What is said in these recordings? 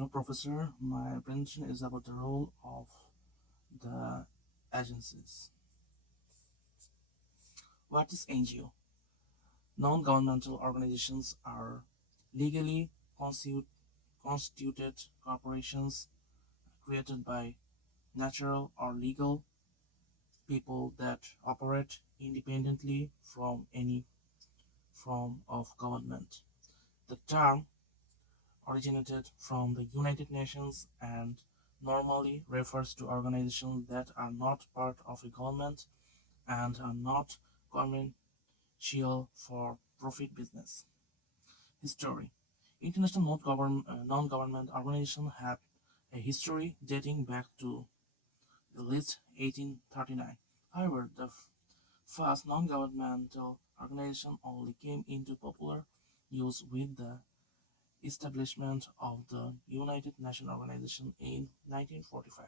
Hello, Professor. My presentation is about the role of the agencies. What is NGO? Non governmental organizations are legally constituted corporations created by natural or legal people that operate independently from any form of government. The term originated from the United Nations and normally refers to organizations that are not part of a government and are not commercial for profit business. History. International non-government organizations have a history dating back to the late 1839. However, the first non-governmental organization only came into popular use with the establishment of the United Nations Organization in 1945.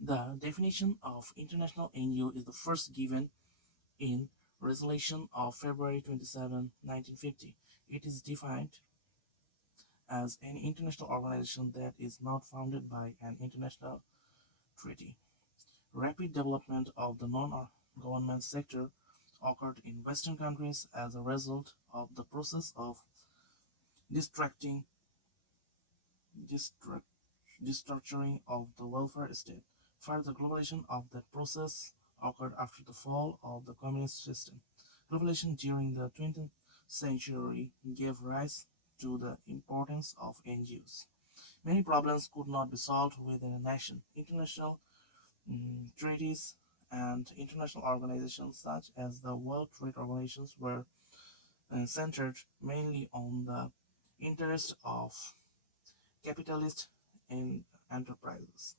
The definition of international NGO is the first given in Resolution of February 27, 1950. It is defined as an international organization that is not founded by an international treaty. Rapid development of the non-government sector occurred in Western countries as a result of the process of distracting, distract, destructuring of the welfare state. Further globalization of that process occurred after the fall of the communist system. Globalization during the 20th century gave rise to the importance of NGOs. Many problems could not be solved within a nation. International treaties and international organizations such as the World Trade Organizations were centered mainly on the interests of capitalist enterprises.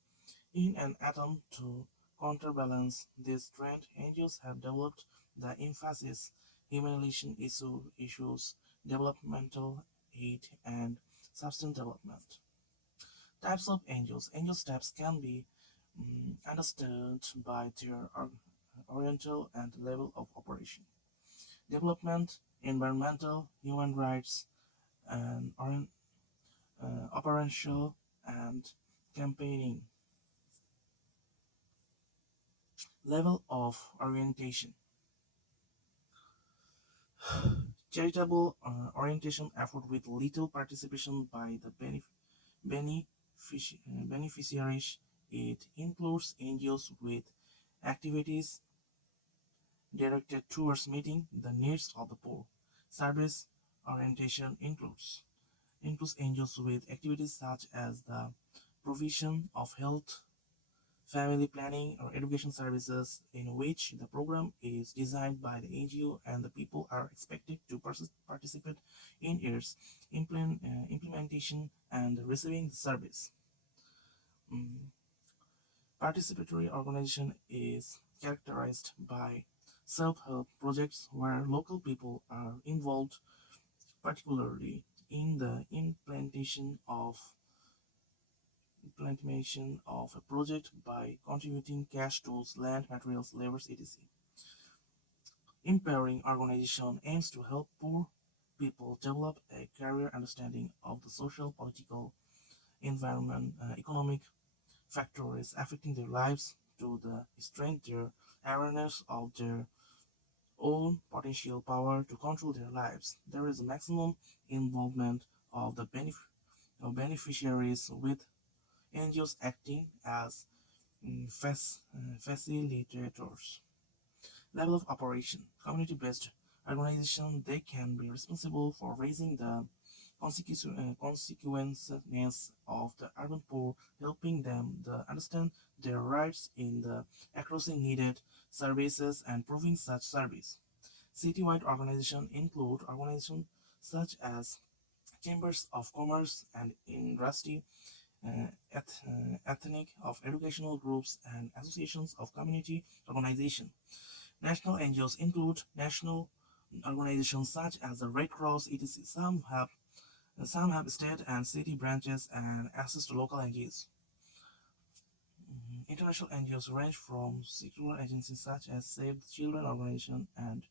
In an attempt to counterbalance this trend, NGOs have developed the emphasis humanitarian issues, developmental aid, and sustainable development. Types of NGOs. NGOs types can be understood by their oriental and level of operation. Development, environmental, human rights, and operational and campaigning. Level of orientation. Charitable orientation effort with little participation by the beneficiaries. It includes NGOs with activities directed towards meeting the needs of the poor. Service orientation includes NGOs with activities such as the provision of health, family planning, or education services in which the program is designed by the NGO and the people are expected to participate in its implementation and receiving the service. Mm, Participatory organization is characterized by self-help projects where local people are involved, particularly in the implementation of a project by contributing cash tools, land, materials, labor, etc. Empowering organization aims to help poor people develop a career understanding of the social, political, environment, economic factors affecting their lives to the strengthen their awareness of their own potential power to control their lives. There is a maximum involvement of the beneficiaries with NGOs acting as facilitators. Level of operation. Community-based organization, they can be responsible for raising the consequences of the urban poor, helping them to understand their rights in the accessing needed services and proving such service. Citywide organizations include organizations such as chambers of commerce and industry, ethnic of educational groups, and associations of community organizations. National NGOs include national organizations such as the Red Cross, etc. Some have state and city branches and access to local NGOs. International NGOs range from secular agencies such as Save the Children Organization and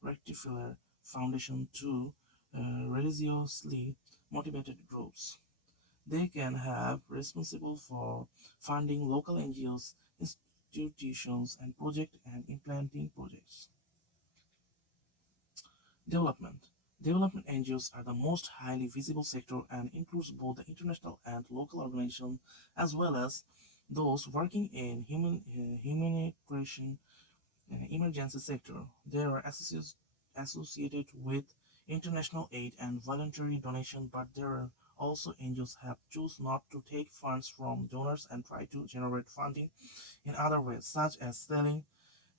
Rockefeller Foundation to religiously motivated groups. They can have responsible for funding local NGOs, institutions, and project and implementing projects. Development. Development NGOs are the most highly visible sector and includes both the international and local organizations as well as those working in humanitarian emergency sector. They are associated with international aid and voluntary donation, but there are also NGOs have choose not to take funds from donors and try to generate funding in other ways, such as selling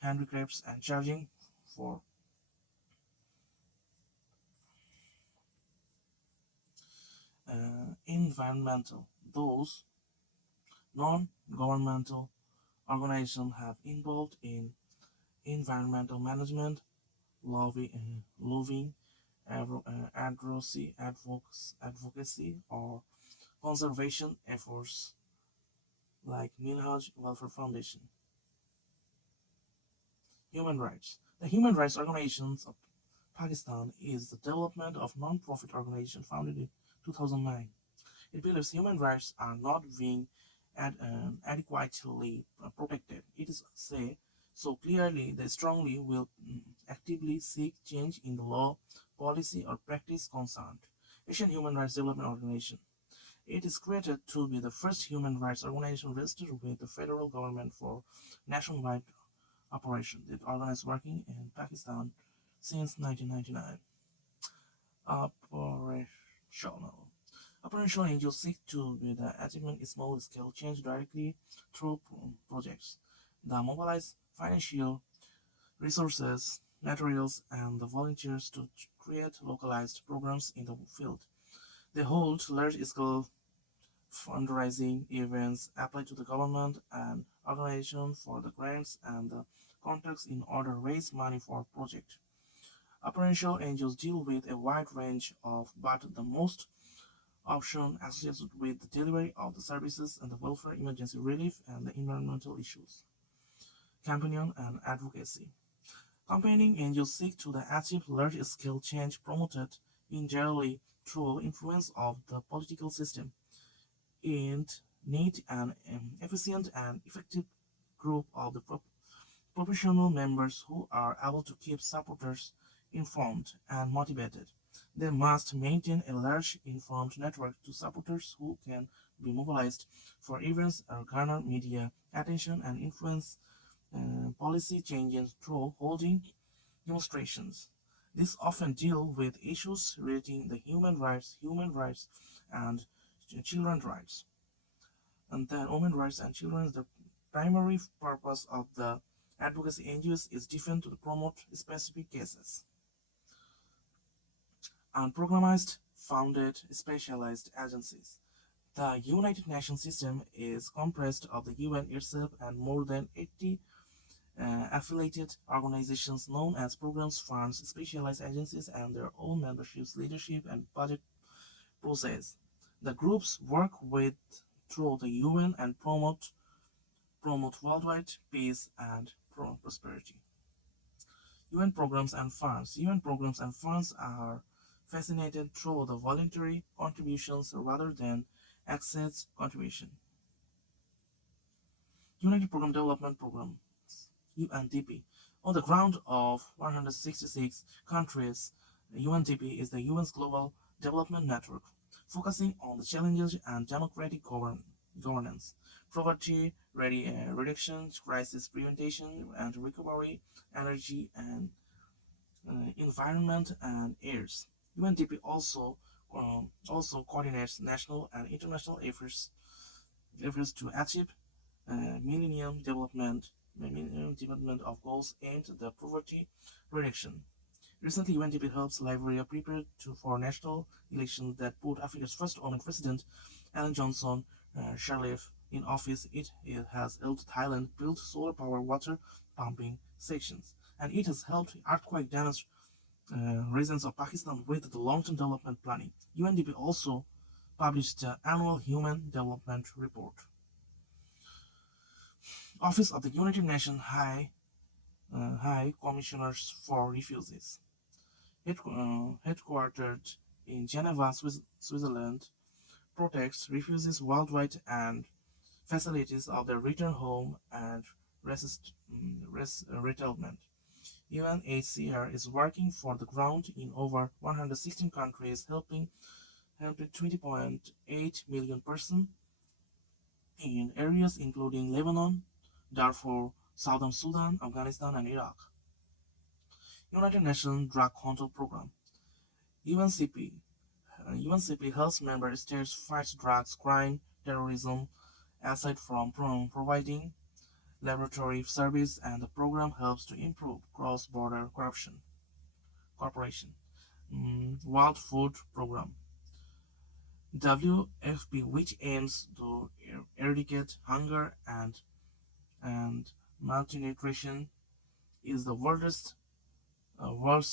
handicrafts and charging for environmental. Those non-governmental organizations have involved in environmental management, lobbying, advocacy, or conservation efforts like Minhaj Welfare Foundation. Human rights. The Human Rights Organizations of Pakistan is the development of non-profit organization founded in 2009. It believes human rights are not being adequately protected. It is say so clearly they strongly will actively seek change in the law, policy, or practice concerned. Asian Human Rights Development Organization. It is created to be the first human rights organization registered with the federal government for nationwide operation. It organized working in Pakistan since 1999. Operational. Operational angels seek to be the achievement small scale change directly through projects that mobilize financial resources, materials, and the volunteers to create localized programs in the field. They hold large scale fundraising events, apply to the government and organization for the grants and the contracts in order to raise money for project. Operational angels deal with a wide range of but the most option associated with the delivery of the services and the welfare, emergency relief, and the environmental issues. Companion and advocacy. Campaigning angels seek to achieve large-scale change promoted in generally through influence of the political system and need an efficient and effective group of the professional members who are able to keep supporters informed and motivated. They must maintain a large informed network to supporters who can be mobilized for events or garner media attention and influence policy changes through holding demonstrations. These often deal with issues relating to human rights, and children's rights. And then women's rights and children's the primary purpose of the advocacy NGOs is different to promote specific cases. Unprogrammized, founded, specialized agencies. The United Nations system is comprised of the UN itself and more than 80 affiliated organizations known as programs, funds, specialized agencies, and their own memberships, leadership, and budget process. The groups work with through the UN and promote worldwide peace and prosperity. UN programs and funds. UN programs and funds are facilitated through the voluntary contributions rather than access contribution. United Program Development Program UNDP. On the ground of 166 countries, UNDP is the UN's global development network, focusing on the challenges and democratic governance, poverty reduction, crisis prevention and recovery, energy and environment and airs. UNDP also coordinates national and international efforts to achieve Millennium Development of Goals aimed at poverty reduction. Recently, UNDP helps Liberia prepare for national elections that put Africa's first woman president, Ellen Johnson Sirleaf, in office. It has helped Thailand build solar power water pumping stations, and it has helped earthquake damaged regions of Pakistan with the long-term development planning. UNDP also published the annual Human Development Report. Office of the United Nations High Commissioners for Refugees, headquartered in Geneva, Switzerland. protects refugees worldwide and facilities of their return home and resettlement. UNHCR is working for the ground in over 116 countries, helping 20.8 million persons in areas including Lebanon, Darfur, Southern Sudan, Afghanistan, and Iraq. United Nations Drug Control Program (UNCP). UNCP helps member states fight drugs, crime, terrorism. Aside from providing laboratory service, and the program helps to improve cross-border corruption cooperation. World Food Program (WFP), which aims to eradicate hunger and malnutrition, is the world's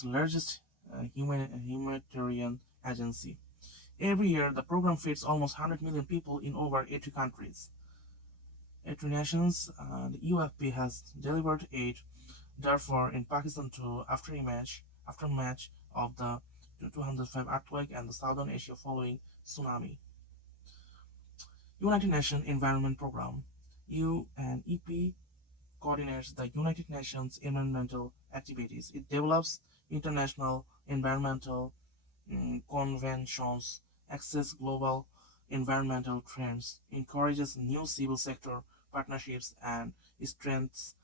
largest humanitarian agency. Every year, the program feeds almost 100 million people in over 80 countries. 80 nations, the UFP has delivered aid Darfur in Pakistan to aftermath of the 2005 earthquake and the Southern Asia following tsunami. United Nations Environment Program (UNEP) coordinates the United Nations environmental activities. It develops international environmental conventions, access global environmental trends, encourages new civil sector partnerships, and strengthens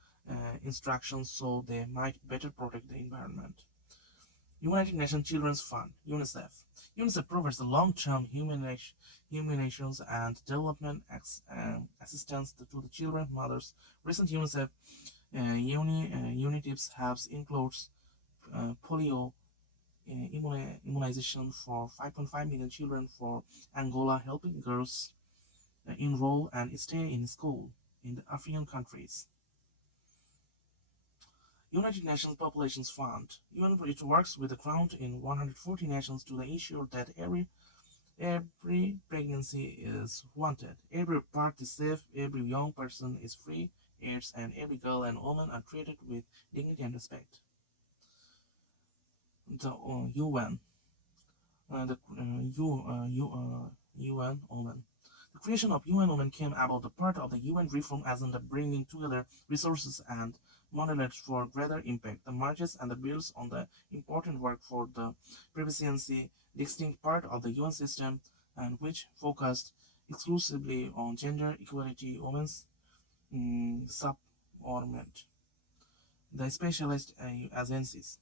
instructions so they might better protect the environment. United Nations Children's Fund (UNICEF). UNICEF provides the long-term humanities and development assistance to the children's mothers. Recent UNICEF unitives have includes polio immunization for 5.5 million children for Angola, helping girls enroll and stay in school in the African countries. United Nations Populations Fund (UN) it works with the ground in 140 nations to ensure that every pregnancy is wanted, every birth is safe, every young person is free, AIDS, and every girl and woman are treated with dignity and respect. The UN, UN Women. The creation of UN Women came about the part of the UN reform agenda, bringing together resources and monitors for greater impact. The marches and the bills on the important work for the presidency, distinct part of the UN system, and which focused exclusively on gender equality, women's subordinate. The specialized agencies.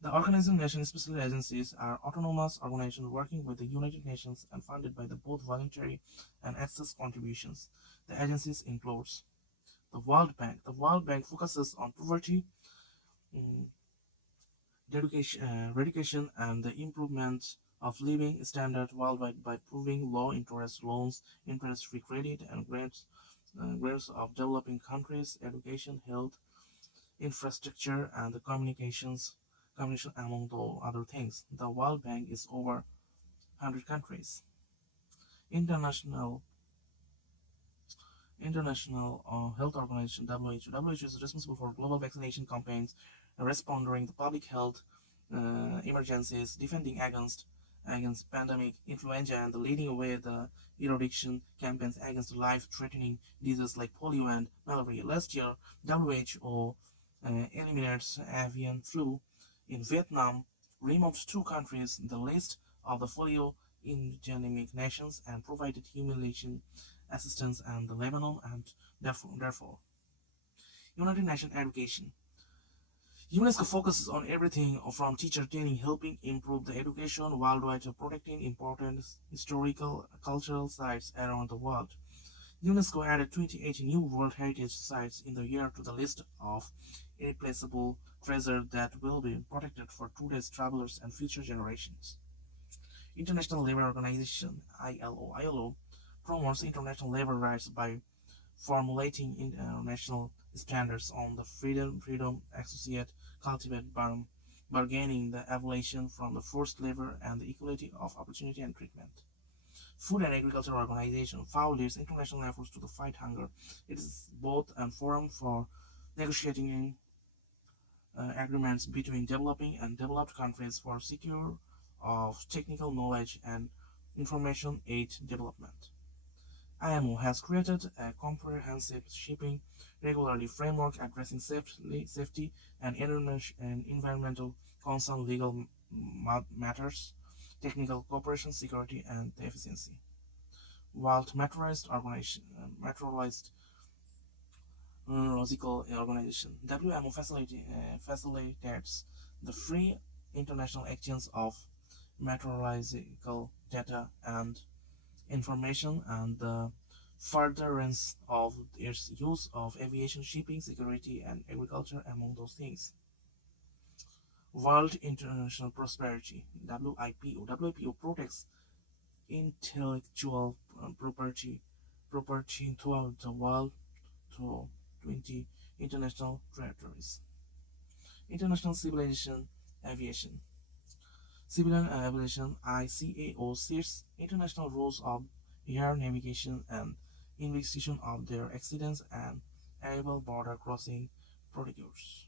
The Organized Nations Special Agencies are autonomous organizations working with the United Nations and funded by both voluntary and access contributions. The agencies includes the World Bank. The World Bank focuses on poverty, mm, eradication, and the improvement of living standards worldwide by providing low-interest loans, interest-free credit, and grants of developing countries, education, health, infrastructure, and the communication among the other things. The World Bank is over 100 countries. International Health Organization (WHO). WHO is responsible for global vaccination campaigns, responding to public health emergencies, defending against pandemic, influenza, and leading away the eradication campaigns against life-threatening diseases like polio and malaria. Last year, WHO eliminated avian flu in Vietnam, removed two countries the list of the polio endemic nations, and provided humanitarian assistance in the Lebanon and Darfur. United Nations Education. UNESCO focuses on everything from teacher training, helping improve the education worldwide to protecting important historical cultural sites around the world. UNESCO added 28 new World Heritage Sites in the year to the list of irreplaceable treasure that will be protected for today's travelers and future generations. International Labour Organization ILO promotes international labor rights by formulating international standards on the freedom, associate, cultivate, bargaining, the abolition from the forced labor, and the equality of opportunity and treatment. Food and Agriculture Organization FAO leads international efforts to fight hunger. It is both a forum for negotiating agreements between developing and developed countries for secure of technical knowledge and information aid development. IMO has created a comprehensive shipping regulatory framework addressing safety and environmental concern, legal matters, technical cooperation, security, and efficiency. World Meteorologist Organization (WMO) facilitates the free international exchange of meteorological data and information and the furtherance of its use of aviation, shipping, security, and agriculture, among those things. World International Prosperity (WIPO) protects intellectual property throughout the world through 20 international territories. International Aviation Civilian Aviation (ICAO) sets international rules of air navigation and investigation of their accidents and aerial border crossing procedures.